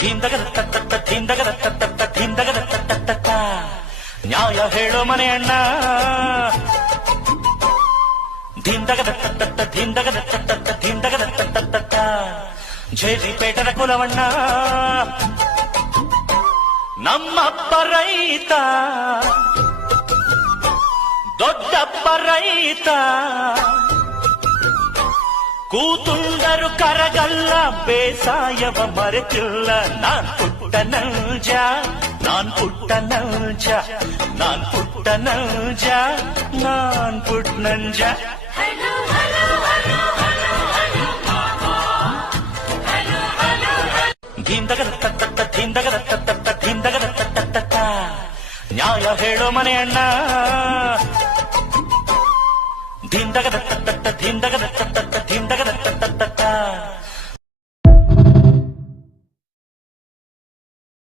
ಧೀಂದಗದ ತತ್ತ ಧೀಂದಗದ ತತ್ತ ಧೀಂದಗದ ತತ್ತ ನ್ಯಾಯ ಹೇಳೋ ಮನೆ ಅಣ್ಣ ಧೀಂದಗದ ತತ್ತ ಧೀಂದಗದ ತತ್ತ ಧೀಂದಗದ ತತ್ತ ಜೇರಿಪೇಟದ ಕುಲವಣ್ಣ ನಮ್ಮಪ್ಪ ರೈತ ದೊಡ್ಡಪ್ಪ ರೈತ ಕೂತುಂಡರು ಕರಗಲ್ಲ ಬೇಸಾಯವ ಮರೆತಿಲ್ಲ ನಾನ್ ಪುಟ್ಟ ನಲ್ಜ ನಾನ್ ಪುಟ್ಟ ನಲ್ಜ ನಾನ್ ಪುಟ್ಟ ನಲ್ಜ ನಾನ್ ಪುಟ್ಟ ನಂಜ ಧೀಂದಗದ ತತ್ತ ಧೀಂದಗದ ತತ್ತ ಧೀಂದಗದ ತತ್ತ ನ್ಯಾಯ ಹೇಳೋ ಮನೆ ಅಣ್ಣ ಧೀಂದಗದ ತತ್ತ ಧೀಂದಗದ ತತ್ತ ಧೀಂದಗದ ತತ್ತ